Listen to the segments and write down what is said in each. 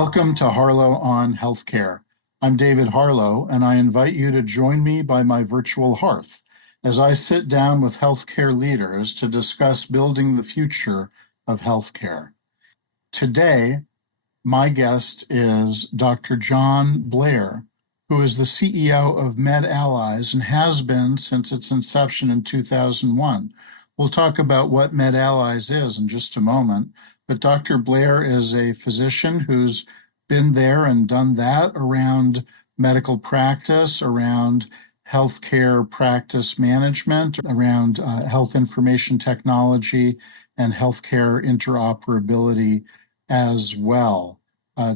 Welcome to Harlow on Healthcare. I'm David Harlow, and I invite you to join me by my virtual hearth as I sit down with healthcare leaders to discuss building the future of healthcare. Today, my guest is Dr. John Blair, who is the CEO of MedAllies and has been since its inception in 2001. We'll talk about what MedAllies is in just a moment, but Dr. Blair is a physician who's been there and done that around medical practice, around healthcare practice management, around health information technology and healthcare interoperability as well.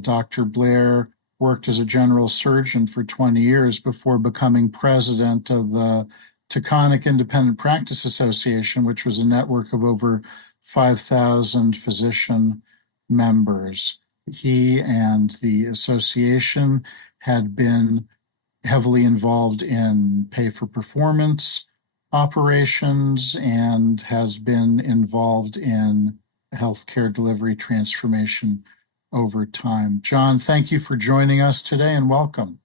Dr. Blair worked as a general surgeon for 20 years before becoming president of the Taconic Independent Practice Association, which was a network of over 5,000 physician members. He and the association had been heavily involved in pay-for-performance operations and has been involved in healthcare delivery transformation over time. John, thank you for joining us today and welcome.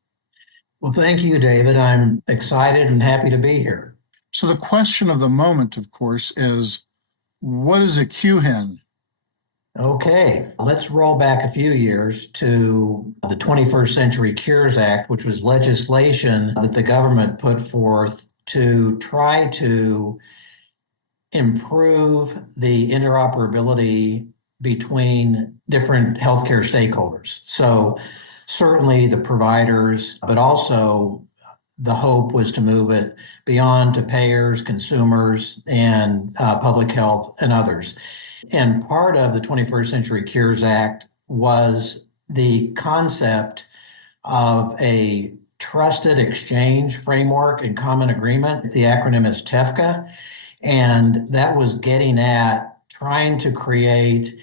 Well, thank you, David. I'm excited and happy to be here. So the question of the moment, of course, is what is a QHIN? Okay, let's roll back a few years to the 21st Century Cures Act, which was legislation that the government put forth to try to improve the interoperability between different healthcare stakeholders. So certainly the providers, but also the hope was to move it beyond to payers, consumers, and public health and others. And part of the 21st Century Cures Act was the concept of a trusted exchange framework and common agreement. The acronym is TEFCA. And that was getting at trying to create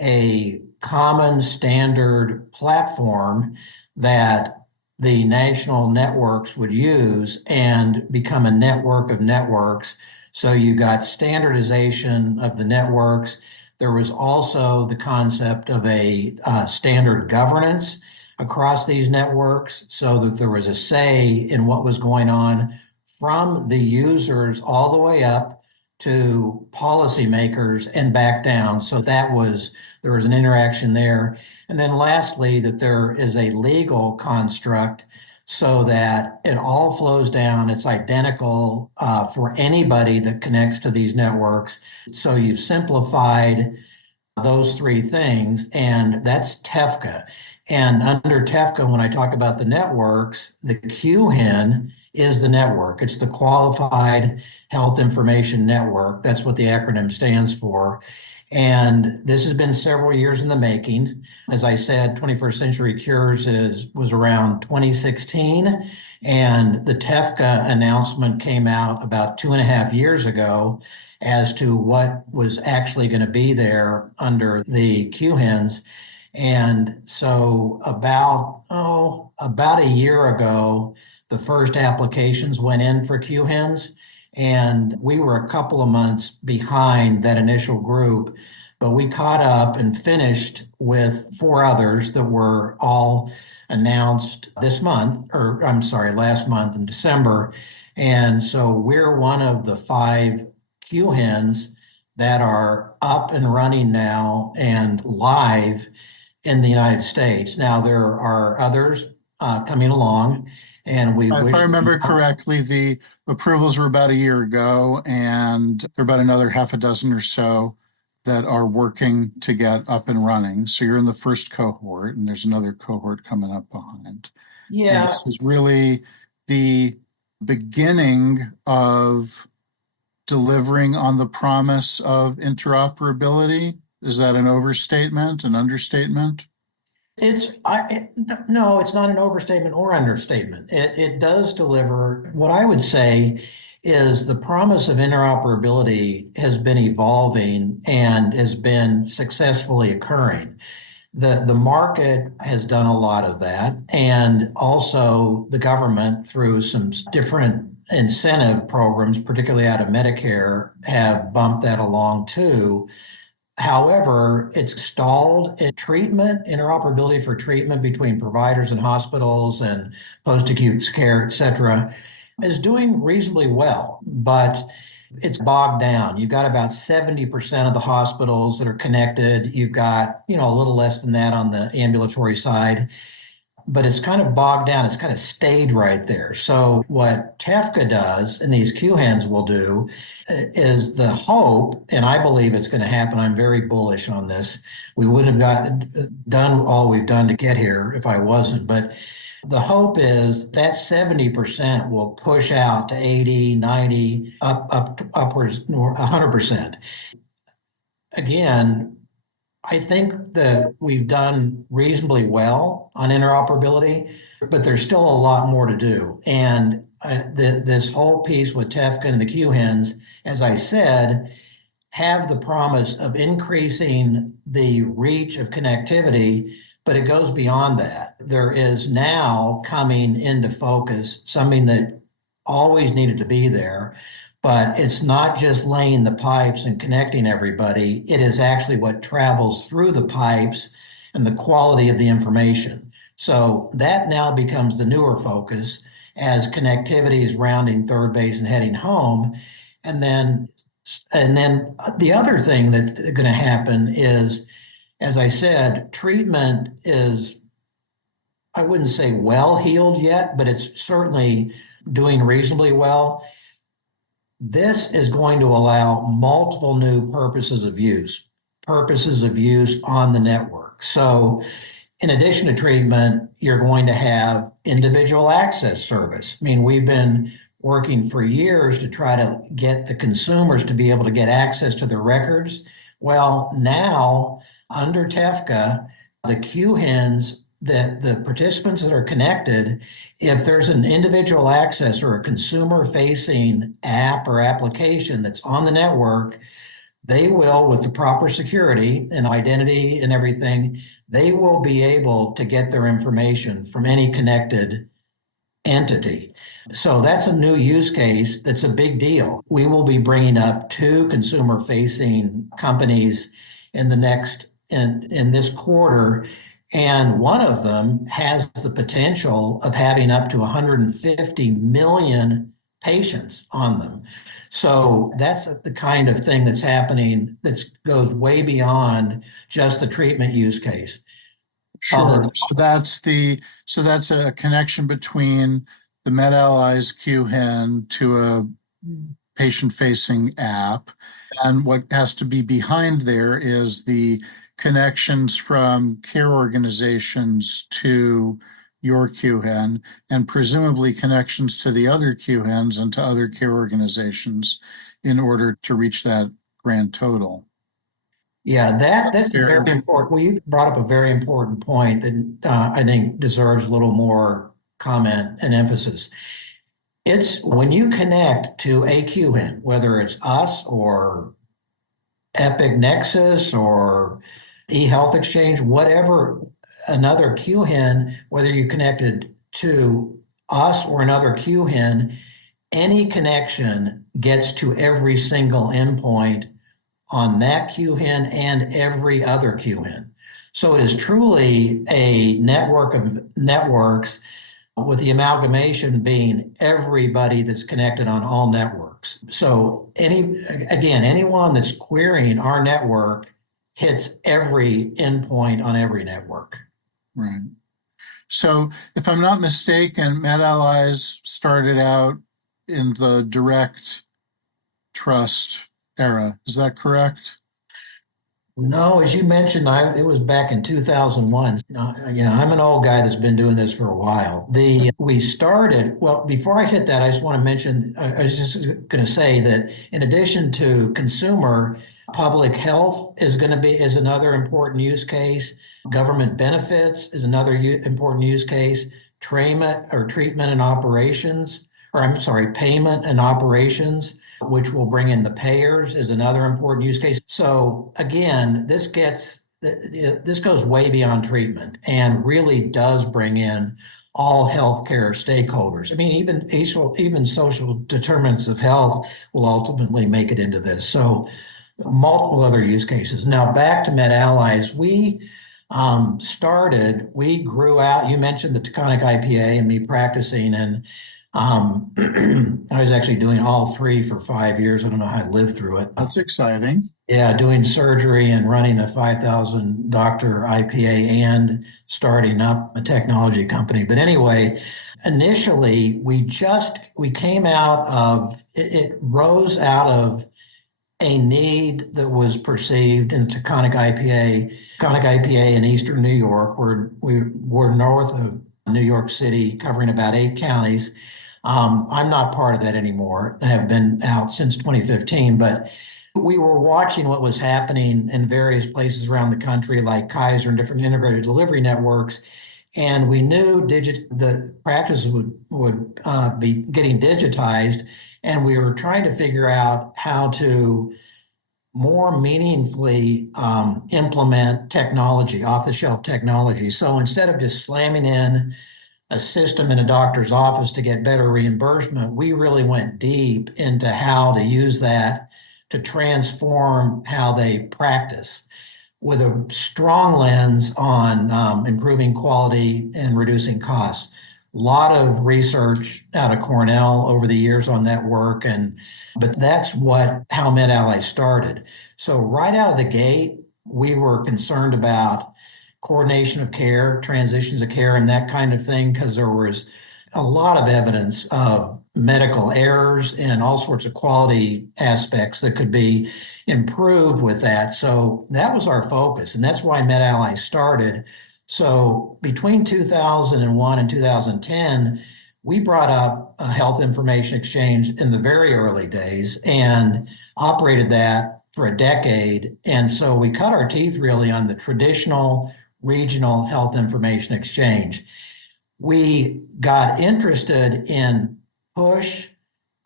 a common standard platform that the national networks would use and become a network of networks. So you got standardization of the networks. There was also the concept of a standard governance across these networks so that there was a say in what was going on from the users all the way up to policymakers and back down. So there was an interaction there. And then lastly, that there is a legal construct so that it all flows down. It's identical for anybody that connects to these networks. So you've simplified those three things, and that's TEFCA. And under TEFCA, when I talk about the networks, the QHIN is the network. It's the Qualified Health Information Network. That's what the acronym stands for. And this has been several years in the making. As I said, 21st Century Cures was around 2016, and the TEFCA announcement came out about 2.5 years ago as to what was actually going to be there under the QHINs. And so about a year ago, the first applications went in for QHINs, and we were a couple of months behind that initial group, but we caught up and finished with 4 others that were all announced last month in December. And so we're one of the 5 QHINs that are up and running now and live in the United States. Now, there are others coming along, and if I remember correctly, the approvals were about a year ago, and there are about another half a dozen or so that are working to get up and running. So you're in the first cohort, and there's another cohort coming up behind. Yeah. And this is really the beginning of delivering on the promise of interoperability. Is that an overstatement, an understatement? No, it's not an overstatement or understatement. It does deliver. What I would say is the promise of interoperability has been evolving and has been successfully occurring. The market has done a lot of that, and also the government, through some different incentive programs, particularly out of Medicare, have bumped that along too. However, it's stalled in treatment, interoperability for treatment between providers and hospitals and post-acute care, et cetera, is doing reasonably well, but it's bogged down. You've got about 70% of the hospitals that are connected. You've got, a little less than that on the ambulatory side, but it's kind of bogged down. It's kind of stayed right there. So what TEFCA does and these QHINs will do is the hope, and I believe it's going to happen. I'm very bullish on this. We wouldn't have done all we've done to get here if I wasn't, but the hope is that 70% will push out to 80, 90, upwards 100%. Again, I think that we've done reasonably well on interoperability, but there's still a lot more to do. And this whole piece with TEFCA and the QHINs, as I said, have the promise of increasing the reach of connectivity, but it goes beyond that. There is now coming into focus something that always needed to be there, but it's not just laying the pipes and connecting everybody. It is actually what travels through the pipes and the quality of the information. So that now becomes the newer focus as connectivity is rounding third base and heading home. And then the other thing that's going to happen is, as I said, treatment is, I wouldn't say well healed yet, but it's certainly doing reasonably well. This is going to allow multiple new purposes of use on the network. So in addition to treatment, you're going to have individual access service. I mean, we've been working for years to try to get the consumers to be able to get access to their records. Well, now under TEFCA, the QHINs, the participants that are connected, if there's an individual access or a consumer-facing app or application that's on the network, they will, with the proper security and identity and everything, they will be able to get their information from any connected entity. So that's a new use case that's a big deal. We will be bringing up 2 consumer-facing companies in this quarter, and one of them has the potential of having up to 150 million patients on them. So that's the kind of thing that's happening that goes way beyond just the treatment use case. Sure. So that's a connection between the MedAllies QHIN to a patient-facing app. And what has to be behind there is the connections from care organizations to your QHIN, and presumably connections to the other QHINs and to other care organizations in order to reach that grand total. Yeah, that's very important. Well, you brought up a very important point that I think deserves a little more comment and emphasis. It's when you connect to a QHIN, whether it's us or Epic Nexus or eHealth Exchange, whatever, another QHIN, whether you connected to us or another QHIN, any connection gets to every single endpoint on that QHIN and every other QHIN. So it is truly a network of networks, with the amalgamation being everybody that's connected on all networks. So anyone that's querying our network hits every endpoint on every network. Right. So if I'm not mistaken, MedAllies started out in the direct trust era. Is that correct? No, as you mentioned, it was back in 2001. I'm an old guy that's been doing this for a while. Before I hit that, I just want to mention, I was just going to say that in addition to consumer, public health is another important use case. Government benefits is another important use case. Treatment and operations, payment and operations, which will bring in the payers, is another important use case. So again, this goes way beyond treatment and really does bring in all healthcare stakeholders. I mean, even social determinants of health will ultimately make it into this. So multiple other use cases. Now back to MedAllies, we grew out, you mentioned the Taconic IPA and me practicing, and I was actually doing all three for 5 years. I don't know how I lived through it. That's exciting. Yeah, doing surgery and running a 5,000 doctor IPA and starting up a technology company. But anyway, initially we came out of it rose out of a need that was perceived in the Taconic IPA in Eastern New York, where we were north of New York City, covering about 8 counties. I'm not part of that anymore. I have been out since 2015, but we were watching what was happening in various places around the country, like Kaiser and different integrated delivery networks. And we knew the practice would be getting digitized, and we were trying to figure out how to more meaningfully implement technology, off-the-shelf technology. So instead of just slamming in a system in a doctor's office to get better reimbursement, we really went deep into how to use that to transform how they practice, with a strong lens on improving quality and reducing costs. A lot of research out of Cornell over the years on that work, but that's how MedAllies started. So right out of the gate, we were concerned about coordination of care, transitions of care, and that kind of thing, because there was a lot of evidence of medical errors and all sorts of quality aspects that could be improved with that. So that was our focus, and that's why MedAllies started. So between 2001 and 2010, we brought up a health information exchange in the very early days and operated that for a decade. And so we cut our teeth really on the traditional regional health information exchange. We got interested in push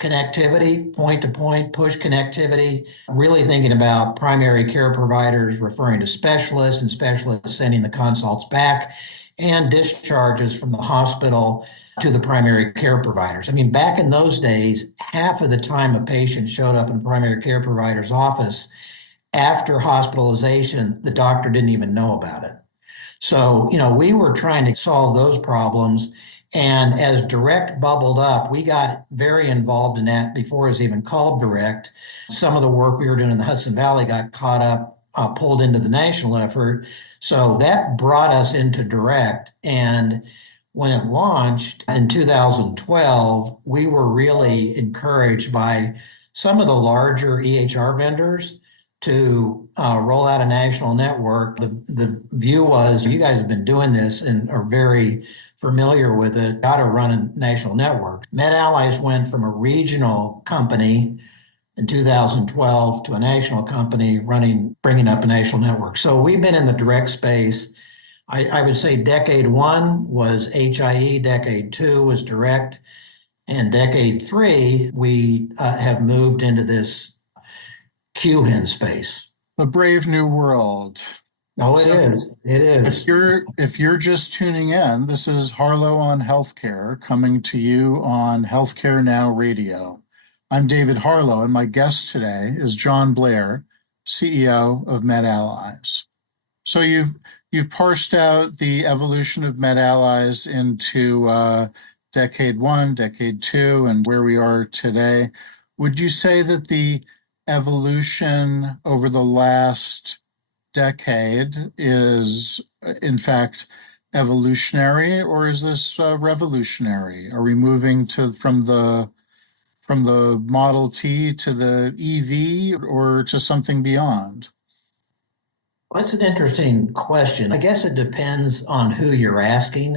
connectivity, point to point push connectivity, really thinking about primary care providers referring to specialists and specialists sending the consults back, and discharges from the hospital to the primary care providers. I mean, back in those days, half of the time a patient showed up in a primary care provider's office after hospitalization, the doctor didn't even know about it. So, we were trying to solve those problems. And as Direct bubbled up, we got very involved in that before it was even called Direct. Some of the work we were doing in the Hudson Valley got caught up, pulled into the national effort. So that brought us into Direct. And when it launched in 2012, we were really encouraged by some of the larger EHR vendors to roll out a national network. The view was, you guys have been doing this and are very familiar with it, got to run a national network. MedAllies went from a regional company in 2012 to a national company bringing up a national network. So we've been in the direct space. I would say decade one was HIE, decade two was direct, and decade three, we have moved into this QHIN space. A brave new world. Oh, it is. It is. If you're just tuning in, this is Harlow on Healthcare, coming to you on Healthcare Now Radio. I'm David Harlow, and my guest today is John Blair, CEO of MedAllies. So you've parsed out the evolution of MedAllies into decade one, decade two, and where we are today. Would you say that the evolution over the last decade is, in fact, evolutionary, or is this revolutionary? Are we moving from the Model T to the EV, or to something beyond? That's an interesting question. I guess it depends on who you're asking.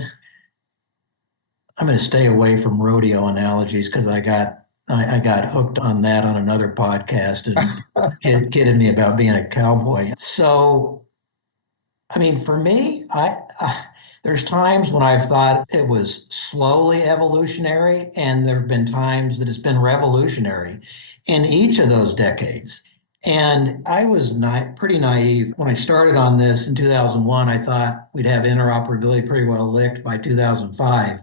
I'm going to stay away from rodeo analogies because I got hooked on that on another podcast and kidded me about being a cowboy. So, I mean, for me, there's times when I've thought it was slowly evolutionary, and there have been times that it's been revolutionary in each of those decades. And I was pretty naive when I started on this in 2001. I thought we'd have interoperability pretty well licked by 2005.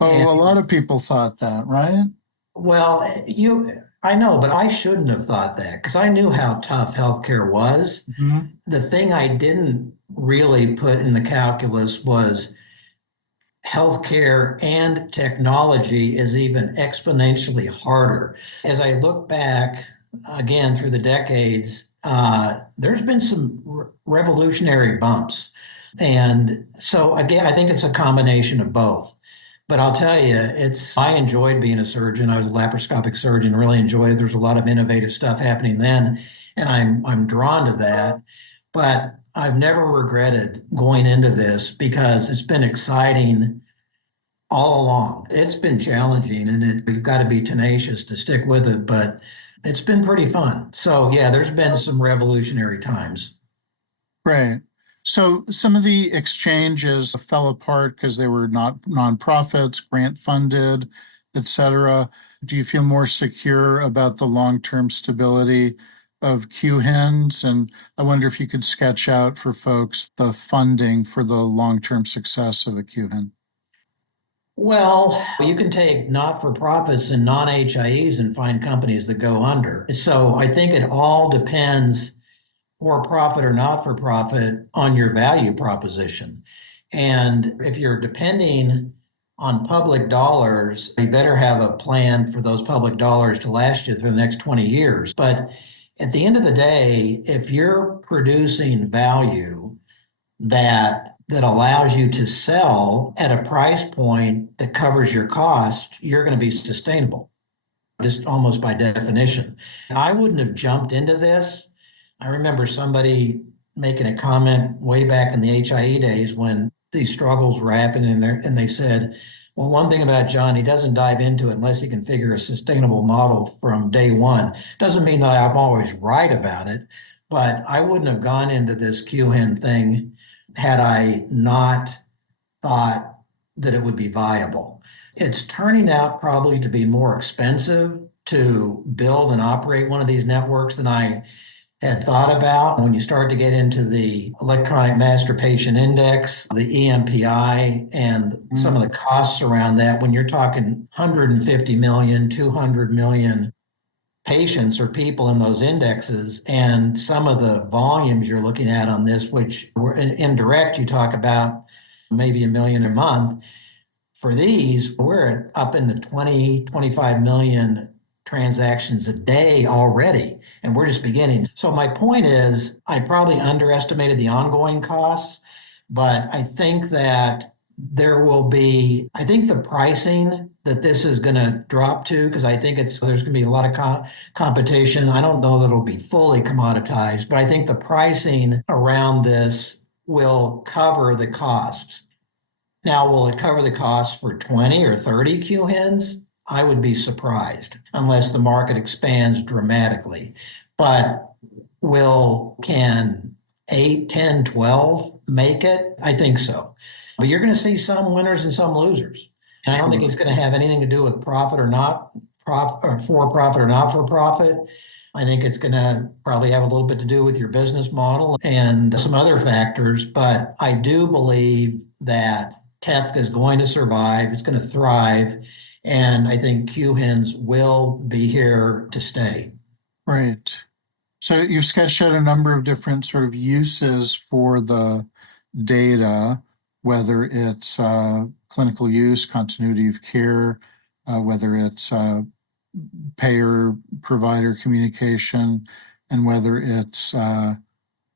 Oh, And a lot of people thought that, right? well, I know, but I shouldn't have thought that because I knew how tough healthcare was. Mhm. The thing I didn't really put in the calculus was healthcare and technology is even exponentially harder. As I look back again through the decades, there's been some revolutionary bumps. And so again, I think it's a combination of both. But I'll tell you, I enjoyed being a surgeon. I was a laparoscopic surgeon, really enjoyed it. There's a lot of innovative stuff happening then, and I'm drawn to that. But I've never regretted going into this because it's been exciting all along. It's been challenging and you've got to be tenacious to stick with it, but it's been pretty fun. So yeah, there's been some revolutionary times. Right. So some of the exchanges fell apart because they were not nonprofits, grant funded, et cetera. Do you feel more secure about the long-term stability of QHINs? And I wonder if you could sketch out for folks the funding for the long-term success of a QHIN. Well, you can take not-for-profits and non-HIEs and find companies that go under. So I think it all depends, for profit or not for profit, on your value proposition. And if you're depending on public dollars, you better have a plan for those public dollars to last you for the next 20 years. But at the end of the day, if you're producing value that allows you to sell at a price point that covers your cost, you're going to be sustainable, just almost by definition. I wouldn't have jumped into this. I remember somebody making a comment way back in the HIE days when these struggles were happening there, and they said, well, one thing about John, he doesn't dive into it unless he can figure a sustainable model from day one. Doesn't mean that I'm always right about it, but I wouldn't have gone into this QHIN thing had I not thought that it would be viable. It's turning out probably to be more expensive to build and operate one of these networks than I had thought about. When you start to get into the electronic master patient index, the EMPI, and some of the costs around that, when you're talking 150 million, 200 million patients or people in those indexes, and some of the volumes you're looking at on this, which were indirect, you talk about maybe a million a month. For these, we're up in the 20, 25 million transactions a day already, and we're just beginning. So my point is, I probably underestimated the ongoing costs, but I think that I think the pricing that this is going to drop to, because I think there's going to be a lot of competition. I don't know that it'll be fully commoditized, but I think the pricing around this will cover the costs. Now, will it cover the cost for 20 or 30 QHINs? I would be surprised unless the market expands dramatically. But can 8, 10, 12 make it? I think so. But you're going to see some winners and some losers. And I don't think it's going to have anything to do with profit or not, or for profit or not for profit. I think it's going to probably have a little bit to do with your business model and some other factors. But I do believe that TEFCA is going to survive, it's going to thrive, and I think QHINs will be here to stay. Right. So you've sketched out a number of different sort of uses for the data, whether it's clinical use, continuity of care, whether it's payer provider communication, and whether it's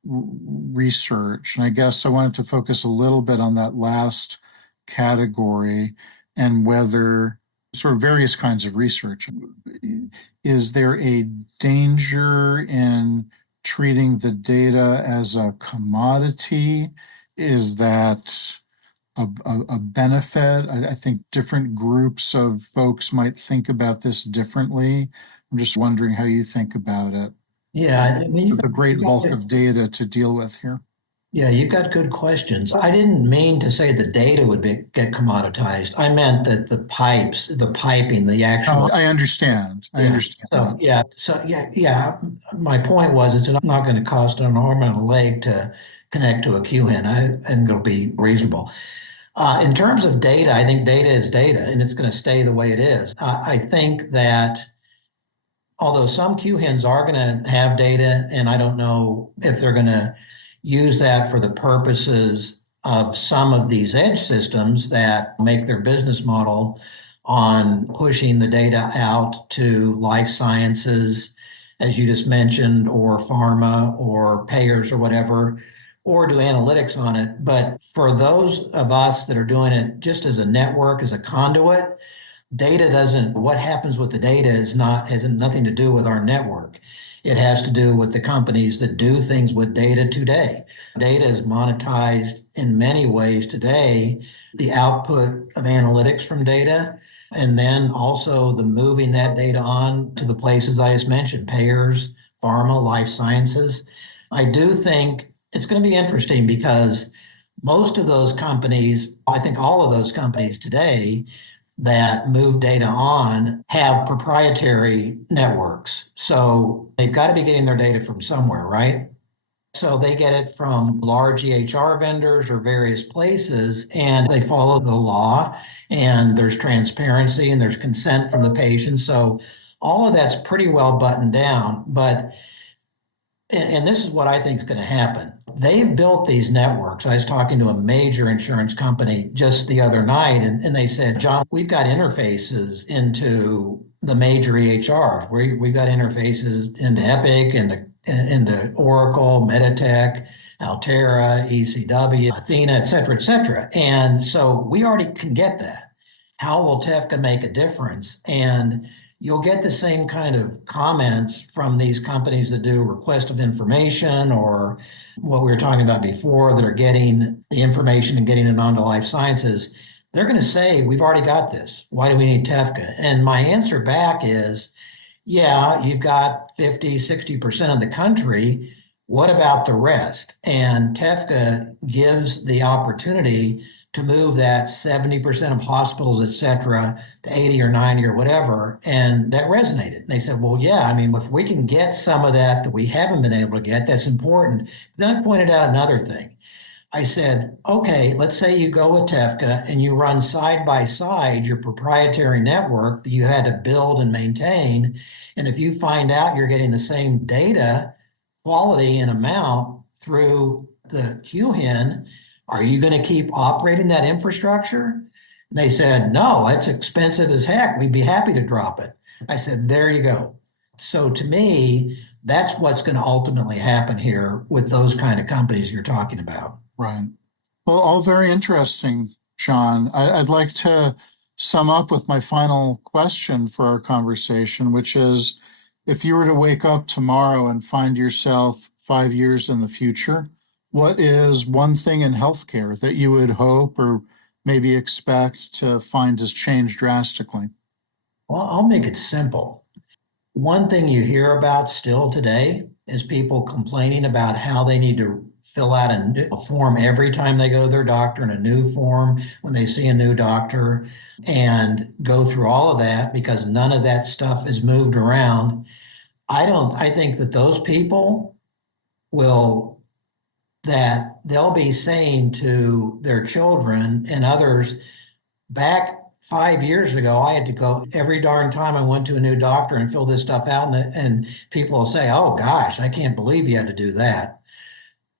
research. And I guess I wanted to focus a little bit on that last category and whether sort of various kinds of research. Is there a danger in treating the data as a commodity? Is that a benefit? I think different groups of folks might think about this differently. I'm just wondering how you think about it. Yeah, I mean, The great bulk of data to deal with here. yeah, you've got good questions. I didn't mean to say the data would get commoditized. I meant that the pipes, the piping, the actual. I understand. I Yeah. understand So that. yeah. So yeah. My point was, it's not going to cost an arm and a leg to connect to a QHIN. I think it'll be reasonable. In terms of data, I think data is data, and it's going to stay the way it is. I think that although some QHINs are going to have data, and I don't know if they're going to use that for the purposes of some of these edge systems that make their business model on pushing the data out to life sciences, as you just mentioned, or pharma or payers or whatever, or do analytics on it. But for those of us that are doing it just as a network, as a conduit, data doesn't, what happens with the data has nothing to do with our network. It has to do with the companies that do things with data today. Data is monetized in many ways today, the output of analytics from data, and then also the moving that data on to the places I just mentioned, payers, pharma, life sciences. I do think it's going to be interesting because most of those companies, I think all of those companies today that move data on have proprietary networks. So they've got to be getting their data from somewhere, right? So they get it from large EHR vendors or various places, and they follow the law, and there's transparency and there's consent from the patient. So all of that's pretty well buttoned down. But and this is what I think is going to happen. They've built these networks. I was talking to a major insurance company just the other night, and they said, John, we've got interfaces into the major EHRs. We've got interfaces into Epic, into Oracle, Meditech, Altera, ECW, Athena, et cetera, et cetera. And so we already can get that. How will TEFCA make a difference? And you'll get the same kind of comments from these companies that do request of information or what we were talking about before that are getting the information and getting it onto life sciences. They're going to say, we've already got this. Why do we need TEFCA? And my answer back is, yeah, you've got 50, 60% of the country. What about the rest? And TEFCA gives the opportunity to move that 70% of hospitals, et cetera, to 80 or 90 or whatever. And that resonated. And they said, well, yeah, I mean, if we can get some of that we haven't been able to get, that's important. Then I pointed out another thing. I said, okay, let's say you go with TEFCA and you run side by side your proprietary network that you had to build and maintain. And if you find out you're getting the same data quality and amount through the QHIN, are you going to keep operating that infrastructure? And they said, no, it's expensive as heck. We'd be happy to drop it. I said, there you go. So to me, that's what's going to ultimately happen here with those kind of companies you're talking about. Right. Well, all very interesting, Sean. I'd like to sum up with my final question for our conversation, which is, if you were to wake up tomorrow and find yourself 5 years in the future, what is one thing in healthcare that you would hope or maybe expect to find has changed drastically? Well, I'll make it simple. One thing you hear about still today is people complaining about how they need to fill out a form every time they go to their doctor and a new form when they see a new doctor and go through all of that because none of that stuff is moved around. I think that those people will, that they'll be saying to their children and others, back 5 years ago, I had to go every darn time I went to a new doctor and fill this stuff out. And people will say, oh gosh, I can't believe you had to do that.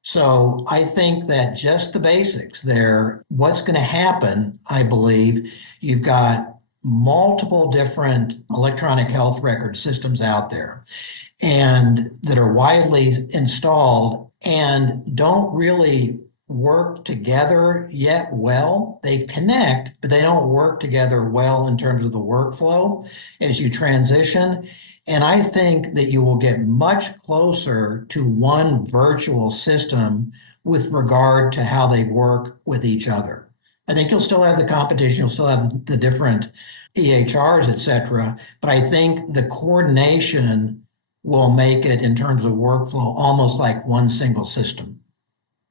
So I think that just the basics there, what's going to happen, I believe, you've got multiple different electronic health record systems out there and that are widely installed and don't really work together yet well. They connect, but they don't work together well in terms of the workflow as you transition. And I think that you will get much closer to one virtual system with regard to how they work with each other. I think you'll still have the competition, you'll still have the different EHRs, et cetera, but I think the coordination will make it in terms of workflow almost like one single system.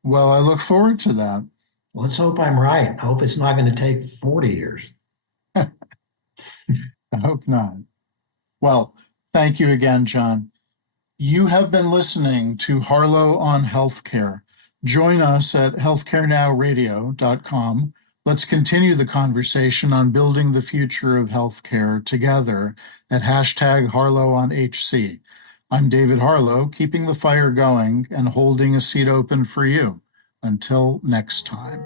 Well, I look forward to that. Let's hope I'm right. I hope it's not going to take 40 years. I hope not. Well, thank you again, John. You have been listening to Harlow on Healthcare. Join us at healthcarenowradio.com, Let's continue the conversation on building the future of healthcare together at #HarlowOnHC. I'm David Harlow, keeping the fire going and holding a seat open for you. Until next time.